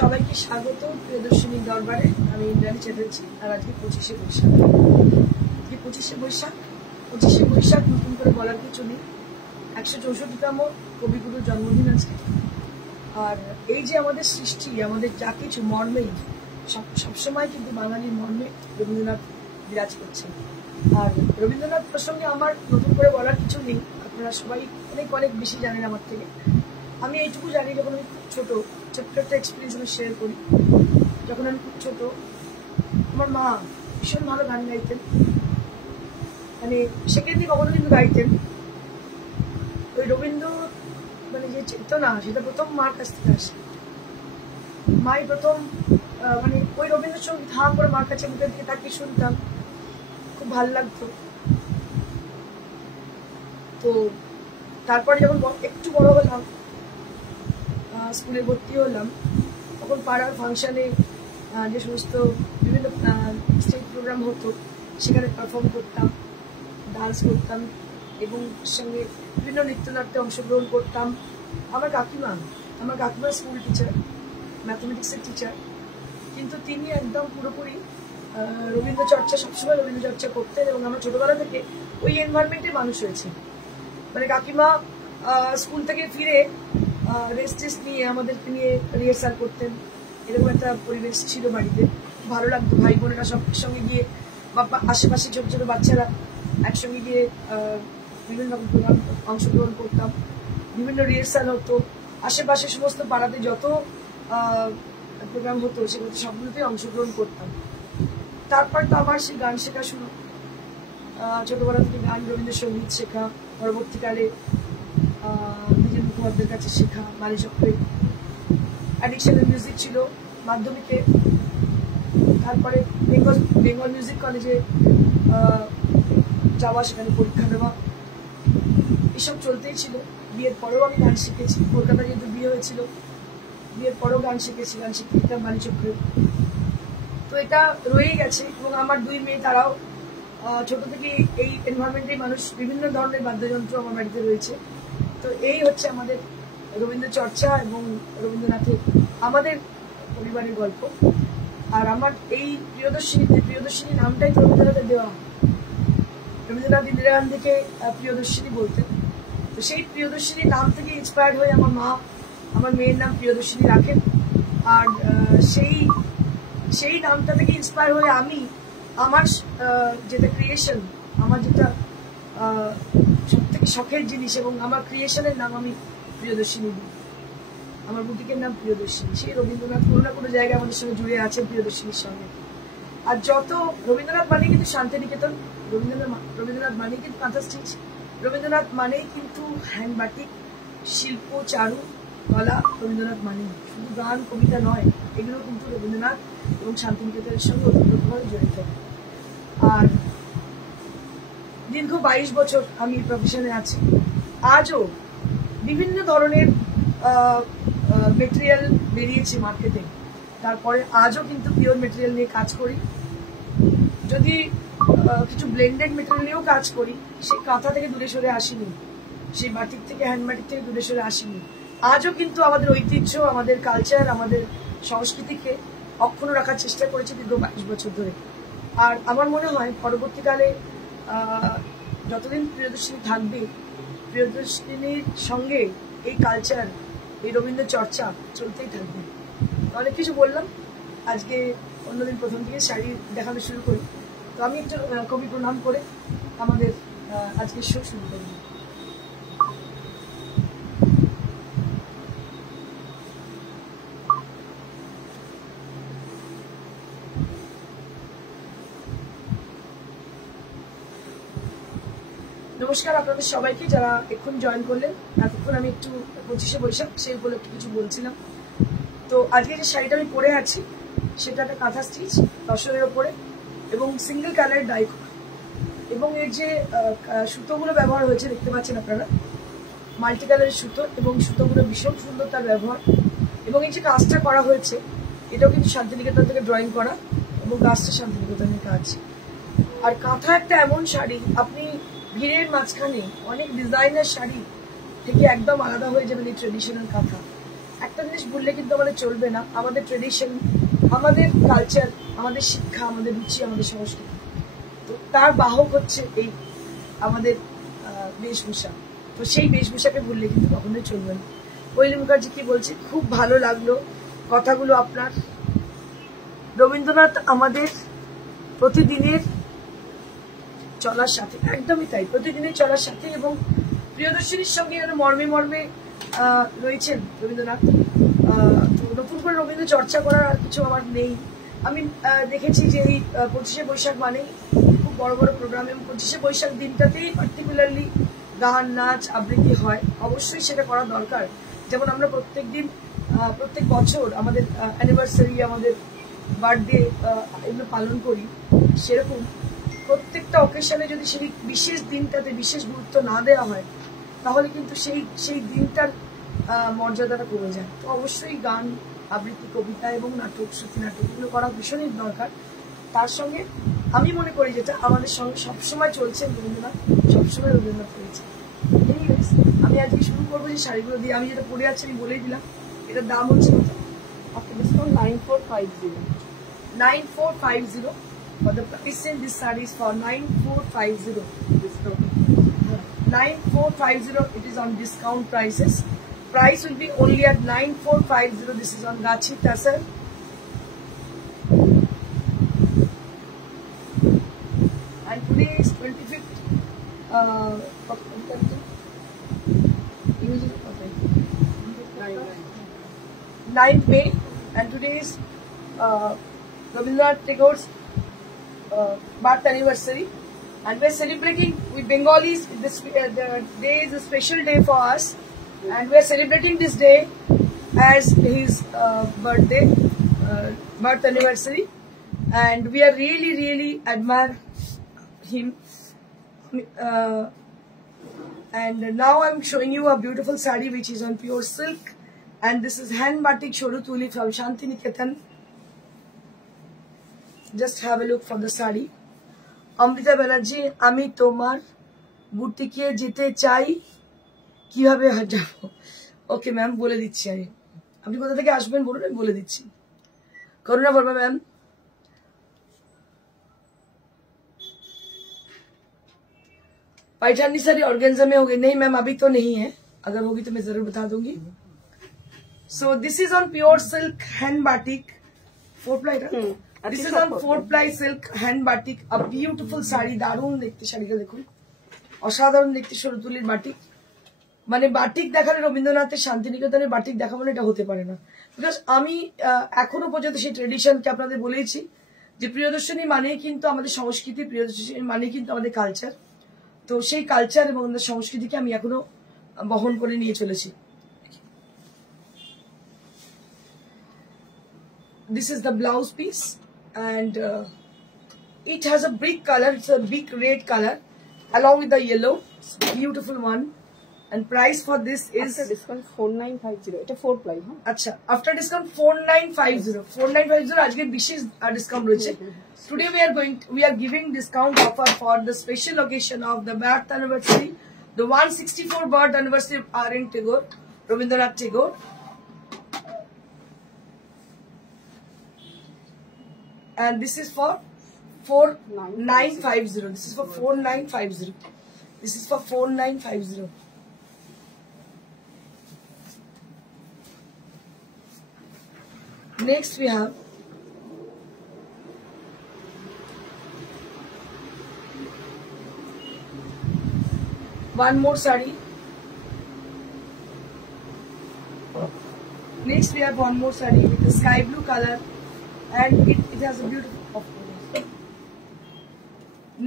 সবাইকে স্বাগত প্রিয়দর্শিনী দরবারে। আমি ইন্দ্রাণী চ্যাটার্জি। আর আজকে 25শে বৈশাখ। আজকে 25শে বৈশাখ নতুন করে বলার কিছু নেই। 164তম কবিগুরুর জন্মদিন আজকে। আর এই যে আমাদের সৃষ্টি, আমাদের যা কিছু মর্মেই সবসময় কিন্তু বাঙালির মর্মে রবীন্দ্রনাথ বিরাজ করছেন। আর রবীন্দ্রনাথ প্রসঙ্গে আমার নতুন করে বলার কিছু নেই, আপনারা সবাই অনেক বেশি জানেন আমার থেকে। আমি এইটুকু জানি, যখন আমি খুব ছোট একটা এক্সপিরিয়েন্স আমি শেয়ার করি। যখন আমি খুব ছোট, আমার মা ভীষণ ভালো গান গাইতেন, মানে সেকেন্ডে কখনো কিন্তু গাইতেন। ওই রবীন্দ্র মানে যে চেতনা, সেটা প্রথম মার কাছ থেকে আসে। মাই প্রথম মানে ওই রবীন্দ্রসঙ্গীত হা করে মার কাছে মুখের দিকে তাকিয়ে শুনতাম, খুব ভালো লাগতো। তো তারপরে যখন একটু বড় হলাম, স্কুলে ভর্তি হলাম, তখন পাড়ার ফাংশনে যে সমস্ত বিভিন্ন স্টেজ প্রোগ্রাম হতো, সেখানে পারফর্ম করতাম, ডান্স করতাম এবং সঙ্গে বিভিন্ন নৃত্যনাট্যে অংশগ্রহণ করতাম। আমার কাকিমা স্কুল টিচার, ম্যাথমেটিক্সের টিচার, কিন্তু তিনি একদম পুরোপুরি সবসময় রবীন্দ্র চর্চা করতেন। এবং আমরা ছোটবেলা থেকে ওই এনভায়রনমেন্টে মানুষ হয়েছে। মানে কাকিমা স্কুল থেকে ফিরে রেস্ট নিয়ে আমাদেরকে নিয়ে রিহার্সাল করতেন। এরকম একটা পরিবেশ ছিল বাড়িতে, ভালো লাগতো। ভাই বোনেরা সব সঙ্গে গিয়ে বা আশেপাশে ছোট ছোট বাচ্চারা একসঙ্গে গিয়ে বিভিন্ন রকম প্রোগ্রাম অংশগ্রহণ করতাম। বিভিন্ন রিহার্সাল হতো, আশেপাশে সমস্ত পাড়াতে যত প্রোগ্রাম হতো সেগুলোতে সবগুলোতেই অংশগ্রহণ করতাম। তারপর তো আবার সেই গান শেখা শুরু, ছোটবেলা থেকে গান, রবীন্দ্রসঙ্গীত শেখা, পরবর্তীকালে নিজের মুখোপাধ্যায়ের কাছে শেখা, মানিচক্রে। অ্যাডিকশনাল মিউজিক ছিল মাধ্যমিকে। তারপরে বেঙ্গল মিউজিক কলেজে যাওয়া, সেখানে পরীক্ষা দেওয়া, এসব চলতেই ছিল। বিয়ের পরেও আমি গান শিখেছি। কলকাতা যেহেতু বিয়ে হয়েছিল, বিয়ের পরেও গান শিখেছি, গান শিখতে দিতাম মানিচক্রে। তো এটা রয়েই গেছে। এবং আমার দুই মেয়ে, তারাও ছোট থেকে এই এনভায়রনমেন্টে মানুষ। বিভিন্ন ধরনের বাদ্যযন্ত্র আমার বাড়িতে রয়েছে। তো এই হচ্ছে আমাদের রবীন্দ্র চর্চা এবং রবীন্দ্রনাথের আমাদের পরিবারের গল্প। আর আমার এই প্রিয়দর্শিনী নামটাই তো রবীন্দ্রনাথের দেওয়া। রবীন্দ্রনাথ ইন্দিরা গান্ধীকে প্রিয়দর্শিনী বলতেন। তো সেই প্রিয়দর্শিনী নাম থেকে ইন্সপায়ার্ড হয়ে আমার মা আমার মেয়ের নাম প্রিয়দর্শিনী রাখেন। আর সেই নামটা থেকে ইন্সপায়ার হয়ে আমি আমার যেটা ক্রিয়েশন, আমার যেটা সব থেকে শখের জিনিস এবং আমার ক্রিয়েশনের নাম আমি প্রিয়দর্শিনী দিই। আমার বুটিকের নাম প্রিয়দর্শিনী। সেই রবীন্দ্রনাথ কোনো না কোনো জায়গায় আমাদের সঙ্গে জুড়ে আছেন প্রিয়দর্শিনীর সঙ্গে। আর যত রবীন্দ্রনাথ মানেই কিন্তু শান্তিনিকেতন, রবীন্দ্রনাথ মানেই কিন্তু কাঁথা স্টিচ, রবীন্দ্রনাথ মানেই কিন্তু হ্যান্ড বাটিক, শিল্প, চারু কলা। রবীন্দ্রনাথ মানেই শুধু গান, কবিতা নয়, এগুলো কিন্তু রবীন্দ্রনাথ এবং শান্তিনিকেতনের সঙ্গে ওতপ্রোতভাবে জড়িত। আর দীর্ঘ 22 বছর আমি প্রফেশনে আছি। আজও বিভিন্ন ধরনের মেটেরিয়াল বেরিয়েছে মার্কেটে, তারপরে আজও কিন্তু পিওর মেটেরিয়াল নিয়ে কাজ করি। যদি কিছু ব্লেন্ডেড মেটেরিয়াল নিয়েও কাজ করি, সেই কাঁথা থেকে দূরে সরে আসিনি, সেই বাটিক থেকে, হ্যান্ড বাটিক থেকে দূরে সরে আসিনি। আজও কিন্তু আমাদের ঐতিহ্য, আমাদের কালচার, আমাদের সংস্কৃতিকে অক্ষুণ্ণ রাখার চেষ্টা করেছি দীর্ঘ 22 বছর ধরে। আর আমার মনে হয় পরবর্তীকালে যতদিন প্রিয়দর্শিনী থাকবে, প্রিয়দর্শিনীর সঙ্গে এই কালচার, এই রবীন্দ্র চর্চা চলতেই থাকবে। অনেক কিছু বললাম। আজকে অন্যদিন প্রথম থেকে শাড়ি দেখানো শুরু করি। তো আমি একটু কবি প্রণাম করে আমাদের আজকের শো শুরু করব। নমস্কার আপনাদের সবাইকে, যারা এখন জয়েন করলেন। এতক্ষণ আমি একটু 25শে বৈশাখ সেই উপলক্ষে কিছু বলছিলাম। তো আজকে যে শাড়িটা আমি পরে আছি, সেটা একটা কাঁথা স্টিচ, তসরের ওপরে, এবং সিঙ্গেল কালার ডাই করা। এবং এর যে সুতোগুলো ব্যবহার হয়েছে দেখতে পাচ্ছেন আপনারা, মাল্টি কালারের সুতো, এবং সুতোগুলো ভীষণ সুন্দর তার ব্যবহার। এবং এই যে কাজটা করা হয়েছে, এটাও কিন্তু শান্তিনিকেতন থেকে ড্রয়িং করা, এবং কাজটা শান্তিনিকেতনের কাজ। আর কাঁথা একটা এমন শাড়ি, আপনি ভিড়ের মাঝখানে অনেক ডিজাইনার শাড়ি থেকে একদম আলাদা হয়ে যাবেন এই ট্রেডিশনাল কাঁথা। একটা জিনিস ভুললে কিন্তু আমাদের চলবে না, আমাদের ট্রেডিশন, আমাদের কালচার, আমাদের শিক্ষা, আমাদের রুচি, আমাদের সংস্কৃতি। তো তার বাহক হচ্ছে এই আমাদের বেশভূষা। তো সেই বেশভূষাকে ভুললে কিন্তু কখনোই চলবে না। কোয়েলি মুখার্জি কি বলছে, খুব ভালো লাগলো কথাগুলো আপনার। রবীন্দ্রনাথ আমাদের প্রতিদিনের চলার সাথে, একদমই তাই, প্রতিদিনের চলার সাথে, এবং প্রিয়দর্শিনীর সঙ্গে যেন মর্মে মর্মে রয়েছেন রবীন্দ্রনাথ। তো নতুন করে রবীন্দ্র চর্চা করার আর কিছু আমার নেই। আমি দেখেছি যে এই 25শে বৈশাখ মানেই খুব বড় বড় প্রোগ্রাম, এবং 25শে বৈশাখ দিনটাতেই পার্টিকুলারলি গান, নাচ, আবৃত্তি হয়। অবশ্যই সেটা করা দরকার। যেমন আমরা প্রত্যেক বছর আমাদের অ্যানিভার্সারি, আমাদের বার্থডে এগুলো পালন করি, সেরকম প্রত্যেকটা অকেশনে যদি সেই বিশেষ দিনটাতে বিশেষ গুরুত্ব না দেওয়া হয়, তাহলে কিন্তু সেই দিনটার মর্যাদাটা কমে যায়। তো অবশ্যই গান, আবৃত্তি, কবিতা এবং নাটক, শ্রুতি নাটক এগুলো করা ভীষণই দরকার। তার সঙ্গে আমি মনে করি যেটা আমাদের সঙ্গে সবসময় চলছে, রবীন্দ্রনাথ সবসময় রবীন্দ্রনাথ করেছে। এনিওয়েজ, আমি আজকে শুরু করবো যে শাড়িগুলো দিয়ে। আমি যেটা পরে আছি আমি বলেই দিলাম, এটার দাম হচ্ছে after discount 9450. 9450 for the price in this saree is for 9450 Discount. 9450. It is on discount prices. Price will be only at 9450. This is on Gachi Tassar. And today is 25th 9th May, and today is Rabindranath Tagore's birth anniversary, and we're celebrating with Bengalis. The day is a special day for us, and we're celebrating this day as his birth anniversary, and we are really admire him. And now I'm showing you a beautiful sari which is on pure silk, and this is hand batik Shoru Tuli from Shantiniketan. Just have a look for the sari. Amrita Banerjee, আমি তোমার বুটিকে যেতে চাই, কিভাবে যাব? Okay ma'am, বলে দিচ্ছি। আপনি কোথা থেকে আসবেন বলুন, আমি বলে দিচ্ছি। করুণা বর্মা मैम, पैठानी सारी ऑर्गेन्जा में होगी? नहीं मैम, अभी तो नहीं है, अगर होगी तो मैं जरूर बता दूंगी। So this is on pure silk hand batik 4-ply। This is on 4-ply silk hand batik, a beautiful sari. দারুণ দেখতে শাড়িটা, দেখুন, অসাধারণ দেখতে। শরতুলির বাটিক, মানে বাটিক দেখালে রবীন্দ্রনাথের শান্তিনিকেতনের বাটিক দেখাবো না, এটা হতে পারে না। বিকজ আমি এখনো পর্যন্ত সেই ট্রেডিশনকে আপনাদের বলেইছি যে প্রিয়দর্শনী মানেই কিন্তু আমাদের সংস্কৃতি, প্রিয়দর্শনী মানেই কিন্তু আমাদের কালচার। তো সেই কালচার এবং আমাদের সংস্কৃতিকে আমি এখনো বহন করে নিয়ে চলেছি। This is the blouse piece, and it has a brick color. It's a big red color along with the yellow. It's a beautiful one. And price for this is after discount 4950. এটা 4-ply, হ্যাঁ? আচ্ছা, after discount 4950. 4950 আজকে বিশেষ ডিসকাউন্ট রয়েছে। Today we are giving discount offer for the special occasion of the birth anniversary, the 164 birth anniversary of R.N. Tagore, Rabindranath Tagore. And this is for 4950. This is for 4950. This is for 4950. Next we have one more sari. Next we have one more sari with the sky blue color, and it has a beautiful.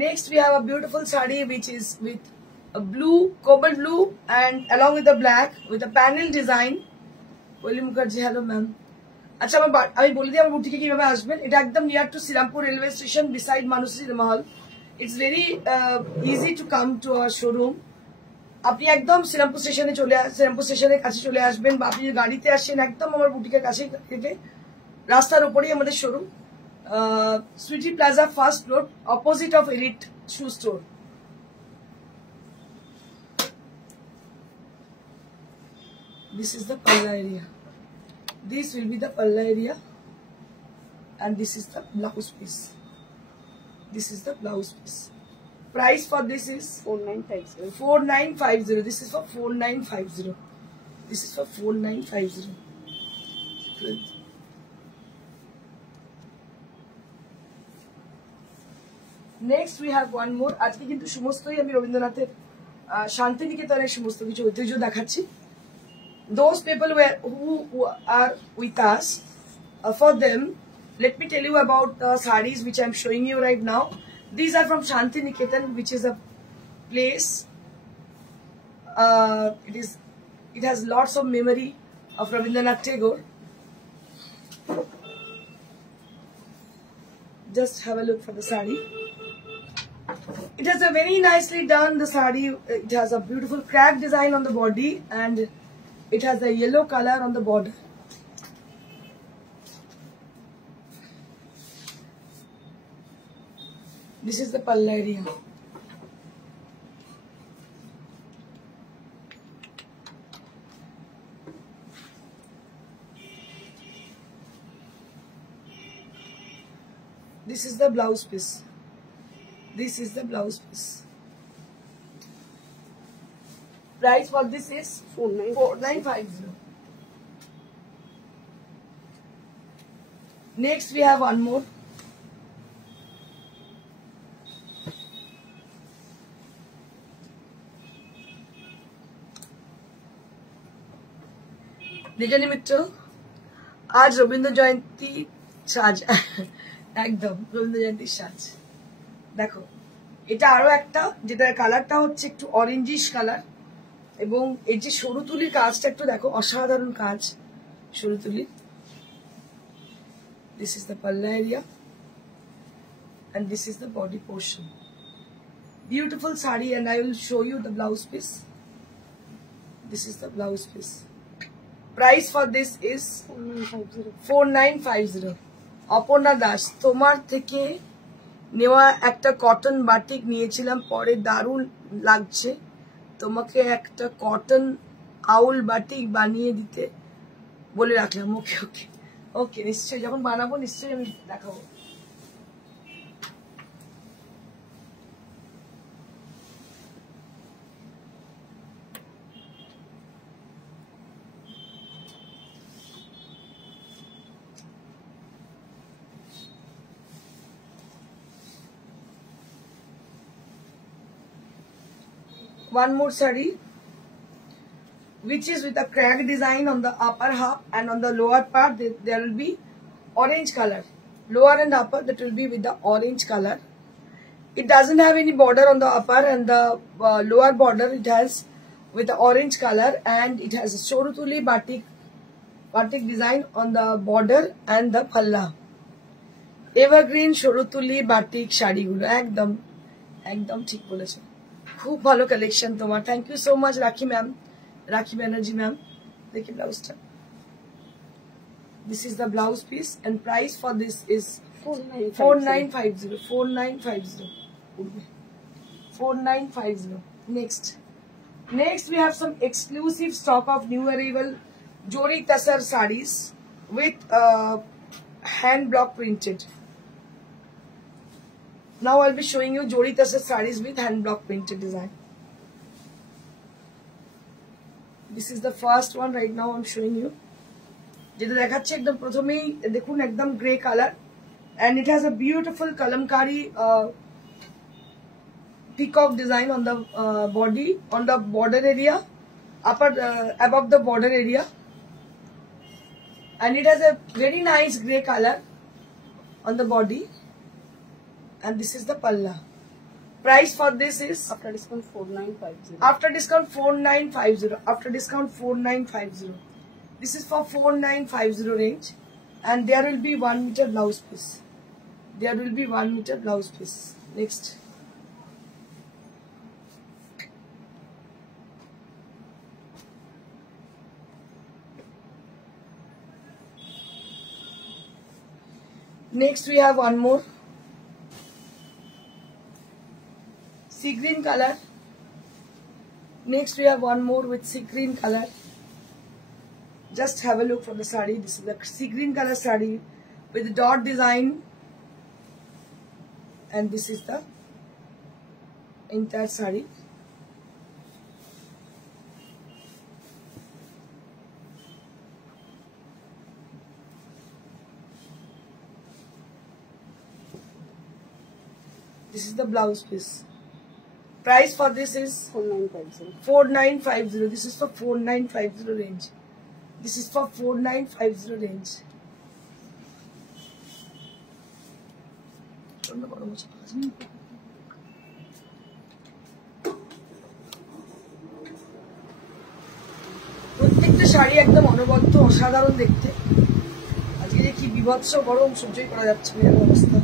Next we have a beautiful sari which is with a blue, cobalt blue, and along with the black with a panel design. Koeli Mukherjee, hello ma'am. আচ্ছা, আমি বলে দিই আমার বুটিকে কিভাবে আসবেন। এটা একদম near to Srirampur railway station, beside Manushree Mahal. It's very easy to come to our showroom. আপনি একদম শ্রীরামপুর স্টেশনের কাছে চলে আসবেন, বা আপনি গাড়িতে আসেন একদম আমার বুটিকের কাছে থেকে রাস্তার উপরেই আমাদের showroom, Sweety plaza first floor, opposite of Elite shoe store. This is the parlour area. This will be the palla area, and this is the blouse piece. This is the blouse piece. Price for this is 4950. 4950. This is for 4950. This is for 4950. Next we have one more. আজকে কিন্তু সমস্তই আমি রবীন্দ্রনাথের শান্তিনিকেতনের সমস্ত কিছু ঐতিহ্য দেখাচ্ছি. Those people who are with us, for them, let me tell you about the sarees which I am showing you right now. These are from Shantiniketan, which is a place. It has lots of memory of Rabindranath Tagore. Just have a look for the saree. It has a very nicely done the saree. It has a beautiful crack design on the body, and it has a yellow color on the border. This is the palla area. This is the blouse piece. This is the blouse piece. Price for this is 4950. Next we have one more. নিজানী মিত্র, আজ রবীন্দ্র জয়ন্তী সাজ, একদম রবীন্দ্র জয়ন্তীর সাজ। দেখো, এটা আরো একটা, যেটা কালারটা হচ্ছে একটু অরেঞ্জিশ কালার, এবং এই যে সরু তুলির কাজটা একটু দেখো, অসাধারণ কাজ সরু তুলির। This is the palla area, and this is the body portion. Beautiful saree, and I will show you the blouse piece. This is the blouse piece. Price for this is 4950. অপর্ণা দাস, তোমার থেকে নেওয়া একটা কটন বাটিক নিয়েছিলাম, পরে দারুণ লাগছে, তোমাকে একটা কটন আউল বাটিক বানিয়ে দিতে বলে রাখলাম। ওকে ওকে ওকে, নিশ্চয়ই যখন বানাবো নিশ্চয়ই আমি দেখাবো। One more saree, which is with a crack design on the upper half, and on the lower part there will be orange color. Lower and upper, that will be with the orange color. It doesn't have any border on the upper, and the lower border it has with the orange color, and it has a sorutuli batik design on the border and the palla. Evergreen sorutuli batik shadi gulo ekdom ঠিক বলেছো, খুব ভালো কালেকশন তোমার। Thank you so much রাখি ম্যাম, রাখি ব্যানার্জি ম্যাম। দেখি ব্লাউজটা। This is the blouse piece, and price for this is 4950. 4950. Next we have some exclusive stock of new arrival Jori Tasar sarees with hand block printed. Now I'll be showing you Jori Tasar sarees with hand block printed design. This is the first one right now I'm showing you. যেটা দেখাচ্ছে একদম প্রথমেই দেখুন, একদম grey colour, and it has a beautiful kalamkari peacock design on the body, on the border area, upper above the border area, and it has a very nice grey color on the body, and this is the palla. Price for this is after discount 4950. After discount 4950. After discount 4950. This is for 4950 range, and there will be 1 meter blouse piece. There will be 1 meter blouse piece. Next. Next we have one more. Sea green color. Next we have one more with sea green color. Just have a look for the sari. This is the sea green color sari with dot design, and this is the entire sari. This is the blouse piece. Price for this is 4950. 4950. This is for 4950 range. This is for 4950 range. প্রত্যেকটা শাড়ি একদম অনবদ্য অসাধারণ দেখতে। আজকে যে কি বিভৎস গরম সহ্যই করা যাচ্ছে না এর অবস্থা।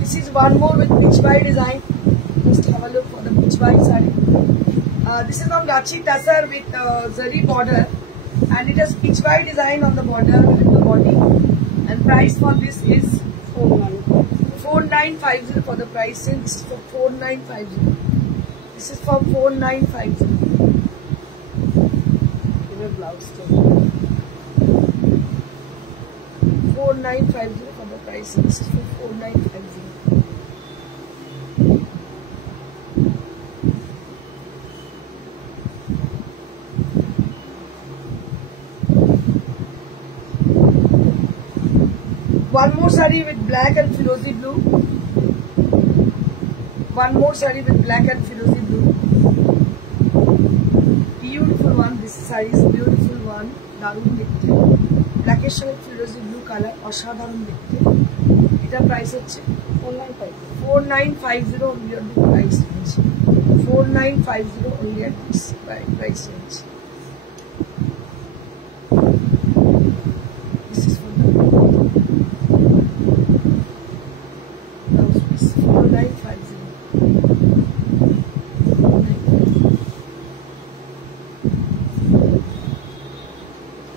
This is one more with beach white design. Just have a look for the beach white saree. This is on Gachi Tassar with zari border, and it has beach white design on the border with the body. And price for this is 4950 for the price. This is for 4950. This is for 4950. Give a blouse too. 4950 for the price. This is for 4950. One more saree with black and firozi blue. One more saree with black and firozi blue. Beautiful one. This saree is beautiful one. দারুণ দেখতে। ব্ল্যাকের সঙ্গে ফিরোজি blue colour, অসাধারণ দেখতে। এটা প্রাইস হচ্ছে 4950 only at the price range. 4950 only at this price range. This is for the blouse piece. 4950.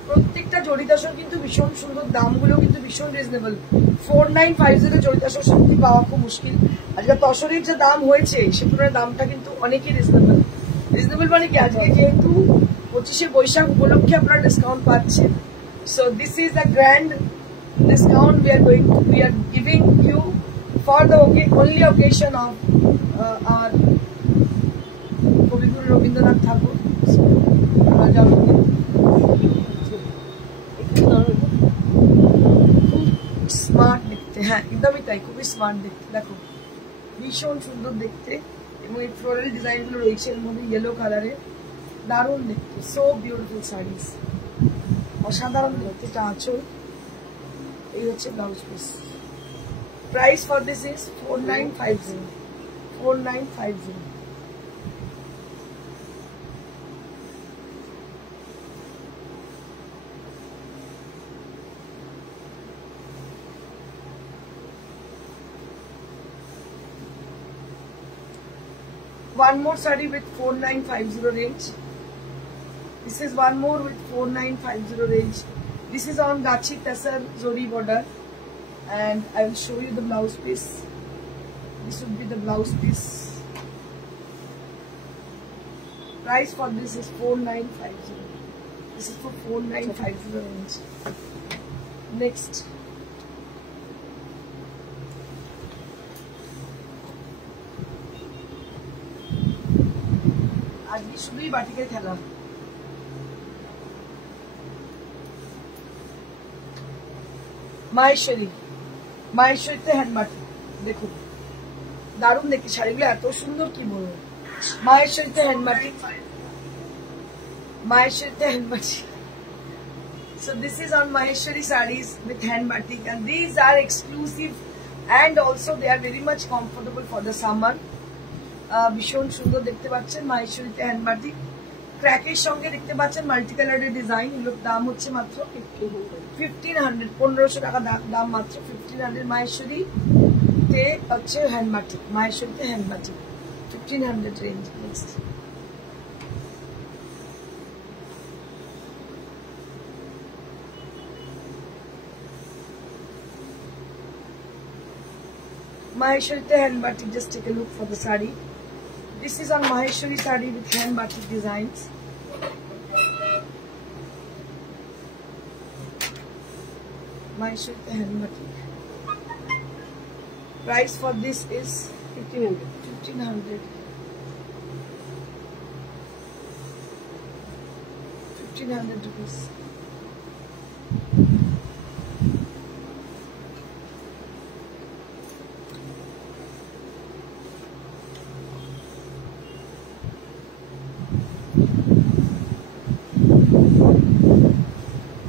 প্রত্যেকটা জড়িদাসর কিন্তু ভীষণ সুন্দর, দামগুলো কিন্তু ভীষণ রিজনেবল। 4950 জড়িদাসর সত্যি পাওয়া খুব মুশকিল। আজকে তসরের যে দাম হয়েছে সে তুলনায় দামটা কিন্তু অনেকই রিজনেবল। রিজনেবল মানে কি, আজকে যেহেতু 25শে বৈশাখ উপলক্ষে আপনারা ডিসকাউন্ট পাচ্ছেন। So this is a grand discount we are giving you for the only occasion of our Kaviguru Rabindranath Tagore smart দেখতে। হ্যাঁ একদমই তাই, খুবই স্মার্ট দেখতে। দেখো ভীষণ সুন্দর দেখতে, এবং এই ফ্লোরাল ডিজাইন গুলো রয়েছে এর মধ্যে ইয়েলো কালারে, দারুণ দেখতে। সো বিউটিফুল শাড়িস, অসাধারণ দেখতে। এটা আঁচল, এই হচ্ছে blouse piece. Price for this is 4950। 4950। One more saree with 4950 range. This is one more with 4950 range. This is on Gachi Tassar Zori border, and I will show you the blouse piece. This would be the blouse piece. Price for this is 4950. This is for 4950 range. Next. আজকে শুধুই বাটিকের খেলা। মাহেশ্বরীতে হ্যান্ডবাটি, দেখুন দারুণ দেখি শাড়িগুলো, এত সুন্দর কি বলবো। মাহেশ্বরীতে হ্যান্ডবাটি। So this is on Maheshwari sarees with hand batik, and these are exclusive and also they are very much comfortable for the summer. ভীষণ সুন্দর দেখতে পাচ্ছেন মাহেশ্বরীতে হ্যান্ড বাটিক। ক্র্যাকের সঙ্গে দেখতে পাচ্ছেন মাল্টি কালারের ডিজাইন। এগুলোর দাম হচ্ছে মাত্র 1500, 1500 টাকা দাম মাত্র 1500। মাহেশ্বরীতে হচ্ছে হ্যান্ড বাটিক, মাহেশ্বরীতে hand batik 1500 range. Next Maheshwarite hand batik. Just take a look for the saree. This is on Maheshwari saree with hand batik designs. Maheshwari hand batik. Price for this is 1500. 1500. 1500 rupees.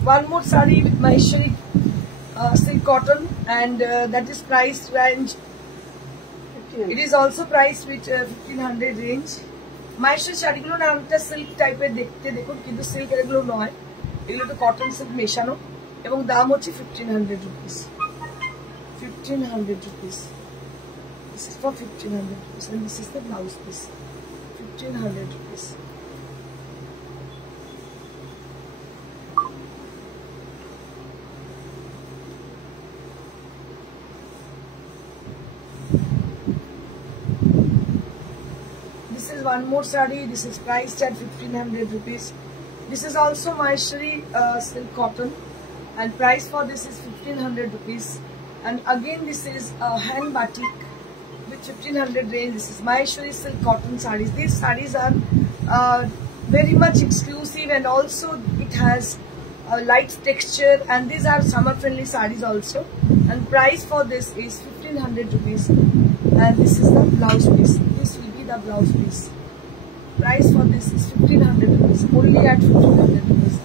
One more saree with Maheshwari silk cotton, and that is price range. 1500. It is also priced with 1500 range. Maheshwari শাড়িগুলো না অনেকটা সিল্ক টাইপের দেখতে, দেখুন, কিন্তু সিল্ক এগুলো নয়, এগুলো তো কটন সিল্ক মেশানো, এবং দাম হচ্ছে 1500 rupees. 1500 rupees. This is for 1500 rupees, and this is the blouse piece. 1500 rupees. This is one more saree. This is priced at 1500 rupees. This is also Maheshwari silk cotton, and price for this is 1500 rupees. And again, this is hand batik with 1500 range. This is Maheshwari silk cotton sarees. These sarees are very much exclusive, and also it has a light texture, and these are summer friendly sarees also. And price for this is 1500 rupees. And this is the blouse piece. This will be the blouse piece. Price for this is 1500 rupees. Only at 1500 rupees.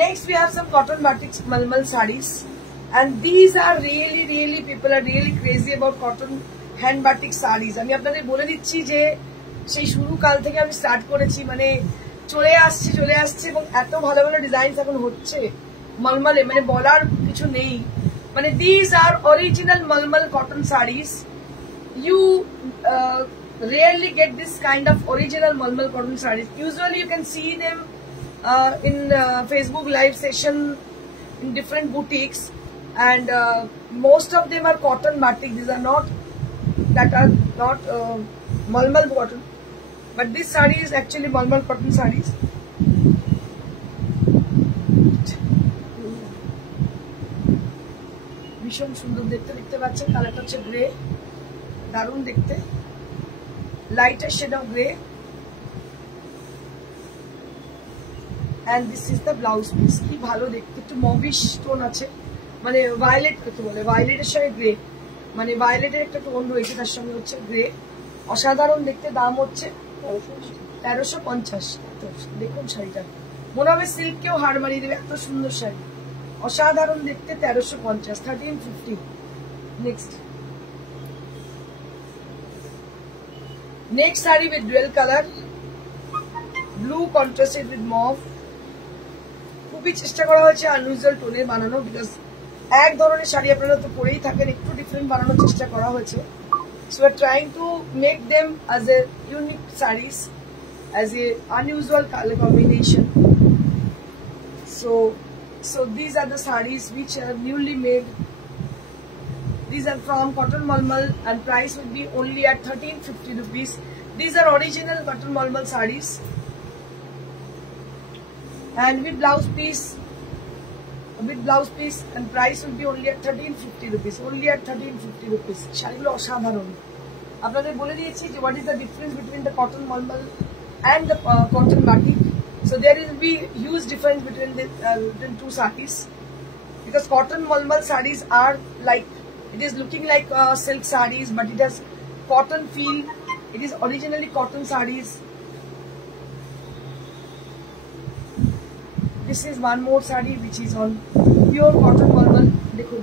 Next we have some cotton batik malmal sarees, and these are really people are really crazy about cotton hand batik sarees. আমি আপনাদের বলে দিচ্ছি যে সেই শুরু কাল থেকে আমি স্টার্ট করেছি, মানে চলে আসছে এবং এত ভালো ভালো ডিজাইন এখন হচ্ছে মলমলে, মানে বলার কিছু নেই। মানে these are original malmal cotton sarees. You rarely get this kind of original malmal cotton sarees. Usually you can see them in Facebook live session in different boutiques, and most of them are cotton batik. These are not malmal cotton, but this saree is actually malmal cotton sarees. ভীষণ সুন্দর দেখতে পাচ্ছেন, কালারটা হচ্ছে grey, দারুণ দেখতে, lighter shade of grey. and this is the blouse piece. কি ভালো দেখতে, একটু মবিশ টোন আছে, মানে ভায়োলেট করতে বলে, ভায়োলেটের সঙ্গে গ্রে, মানে ভায়োলেটের একটা টোন রয়েছে, তার সঙ্গে হচ্ছে গ্রে। অসাধারণ দেখতে। দাম হচ্ছে 1350। দেখুন শাড়িটা, মনে হবে সিল্ককেও হার মারিয়ে দেবে, এত সুন্দর শাড়ি, অসাধারণ দেখতে। 1350, 1350। Next saree with dual color, blue contrasted with mauve. খুবই চেষ্টা করা হয়েছে আনইউজুয়াল টোনে বানানো, বিকজ এক ধরনের শাড়ি আপনারা তো পরেই থাকেন, একটু ডিফারেন্ট বানানোর চেষ্টা করা হয়েছে। So we are trying to make them as a unique sarees, as a unusual color combination. So these are the sarees which are newly made. These are from cotton malmal, and price will be only at 1350 rupees. These are original cotton malmal sarees, and with blouse piece, and price will be only at 1350 rupees. Only at 1350 rupees. শাড়িগুলো অসাধারণ। আপনাদের বলে দিয়েছি যে what is the difference between the cotton malmal and the cotton batik. So there will be huge difference between the two sarees, because cotton malmal sarees are like, it is looking like silk sarees, but it has cotton feel. It is originally cotton sarees. This is one more saree which is on pure cotton malmal. দেখুন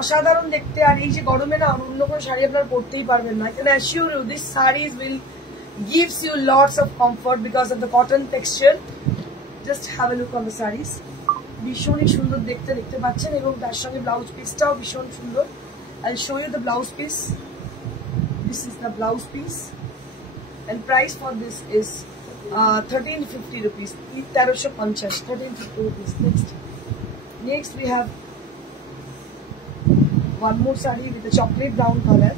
অসাধারণ দেখতে, আর এই যে গরমে না অন্য কোনো শাড়ি আপনারা পরতেই পারবেন না। I can assure you this sarees will gives you lots of comfort because of the cotton texture. Just have a look on the sarees. ভীষণই সুন্দর দেখতে পাচ্ছেন, এবং তার সঙ্গে ব্লাউজ পিসটাও ভীষণ সুন্দর। I'll show you the blouse piece. This is the blouse piece, and price for this is 1350 rupees. 1350, 1350 rupees. Next we have one more saree with a chocolate brown color.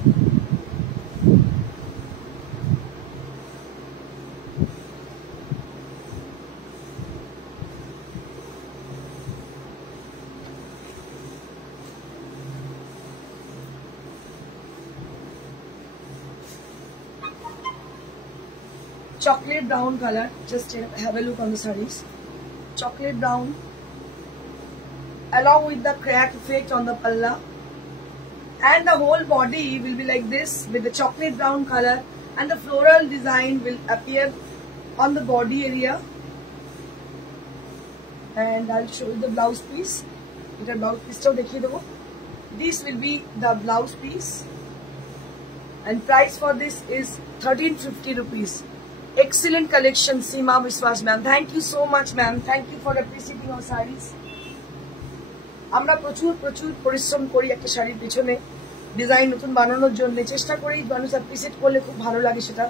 chocolate brown color. Just have a look on the sarees. Chocolate brown, along with the crack effect on the palla, and the whole body will be like this with the chocolate brown color, and the floral design will appear on the body area. And I'll show you the blouse piece. It's a blouse piece. This will be the blouse piece, and price for this is 1350 rupees. Excellent collection, Seema Biswas ma'am. Thank you so much, ma'am. Thank you for appreciating our sarees. আমরা প্রচুর পরিশ্রম করি একটা শাড়ির পিছনে ডিজাইন নতুন বানানোর জন্য, চেষ্টা করি মানুষ অ্যাপ্রিসিয়েট করলে খুব ভালো লাগে। সেটা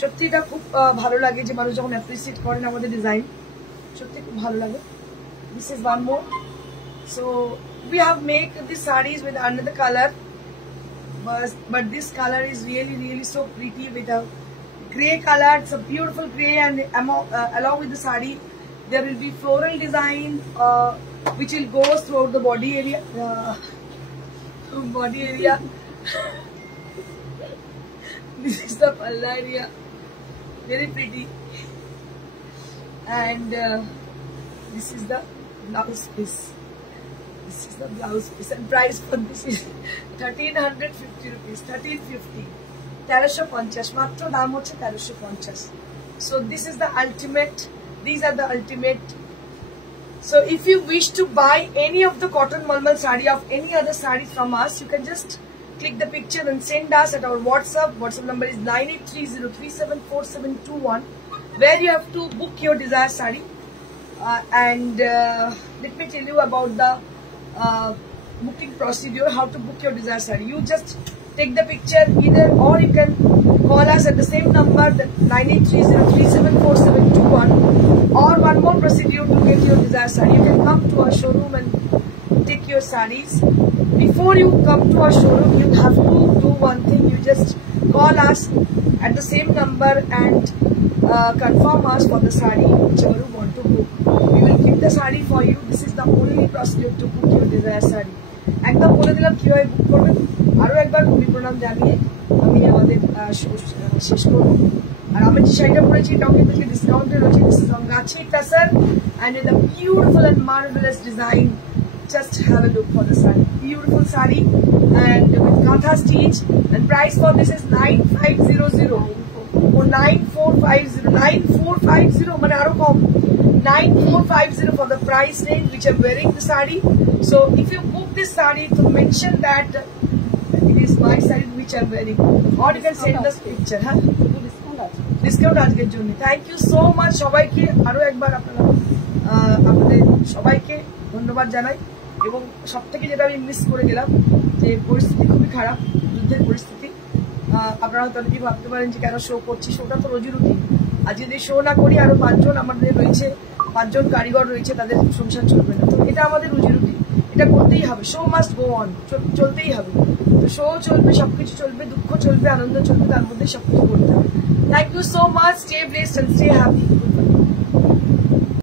সত্যিটা খুব ভালো লাগে যে মানুষ যখন অ্যাপ্রিসিয়েট করেন আমাদের ডিজাইন, সত্যি খুব ভালো লাগে। This is one more. So we have made these sarees with another color, but this color is really so pretty with a grey color. It's a beautiful grey, and along with the saree there will be floral design which will go throughout the body area. This is the palla area, very pretty, and this is the blouse piece. This is the blouse piece, and price for this is 1350 rupees. 1350. 1350 মাত্র দাম হচ্ছে 1350. So this is the ultimate. These are the ultimate. So if you wish to buy any of the cotton malmal saree of any other sarees from us, you can just click the picture and send us at our WhatsApp. WhatsApp number is 9830374721, where you have to book your desired saree. And let me tell you about the booking procedure, how to book your desired saree. You just take the picture either, or you can call us at the same number, 9830374721, or one more procedure to get your desired saree. You can come to our showroom and take your sarees. Before you come to our showroom, you have to do one thing. You just call us at the same number and confirm us for the saree whichever you want to book. We will keep the saree for you. This is the only procedure to book your desired saree. একদম বলে দিলাম কিভাবে বুক করবেন। আরো একবার ভূমি প্রণাম জানিয়ে আমি আমাদের শেষ করব। আর আমি যে শাড়িটা পরেছি এটাও কিন্তু ডিসকাউন্টে রয়েছে। This is on Gachhi tussar and with a beautiful and marvelous design. Just have a look for the saree. Beautiful saree and with katha stitch, and price for this is 9500 or 9450 মানে আরো কম, 9450 for the price range which I'm wearing the saree. So if you book this saree, to mention that it is my saree which I'm wearing, or you can send us picture. Discount আজকের জন্য। Thank you so much সবাইকে। আরো একবার আপনাদের সবাইকে ধন্যবাদ জানাই। এবং সব থেকে যেটা আমি মিস করে গেলাম, যে পরিস্থিতি খুবই খারাপ, যুদ্ধের পরিস্থিতি। আপনারা হয়তো অনেকেই ভাবতে পারেন যে কেন শো করছি, শোটা তো রোজি রুটি। আর যদি শো না করি আরো 5 জন আমাদের রয়েছে, 5 জন কারিগর রয়েছে, তাদের সংসার চলবে না। তো এটা আমাদের রুজি রুটি, এটা করতেই হবে। শো মাস্ট গো অন, চলতেই হবে। তো শো চলবে, সবকিছু চলবে, দুঃখ চলবে, আনন্দ চলবে, তার মধ্যে সবকিছু করতে হবে। Thank you so much. Stay blessed and stay happy.